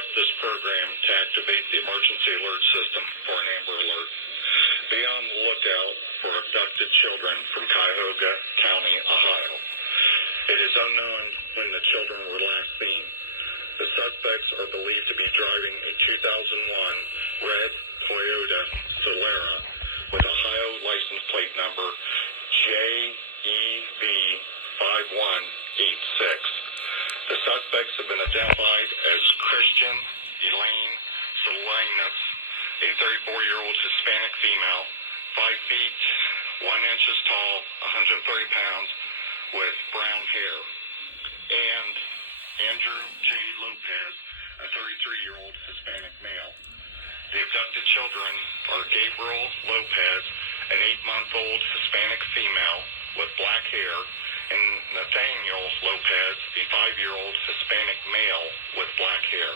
interrupt this program to activate the emergency alert system for an Amber Alert. Be on the lookout for abducted children from Cuyahoga County, Ohio. It is unknown when the children were last seen. The suspects are believed to be driving a 2001 red Toyota Solera with Ohio license plate number JEV5186. The suspects have been identified as Christian Elaine Salinas, a 34-year-old Hispanic female, 5 feet, 1 inches tall, 130 pounds, with brown hair, and Andrew J. Lopez, a 33-year-old Hispanic male. The abducted children are Gabriel Lopez, an 8-month-old Hispanic female with black hair, and Nathaniel Lopez, a 5-year-old Hispanic male with black hair.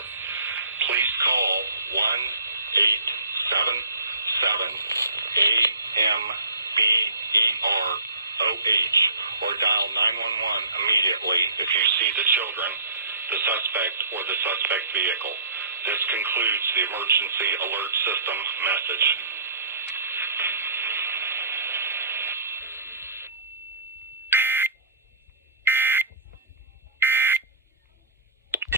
Please call 1-877-AMBEROH or dial 911 immediately if you see the children, the suspect, or the suspect vehicle. This concludes the emergency alert system message.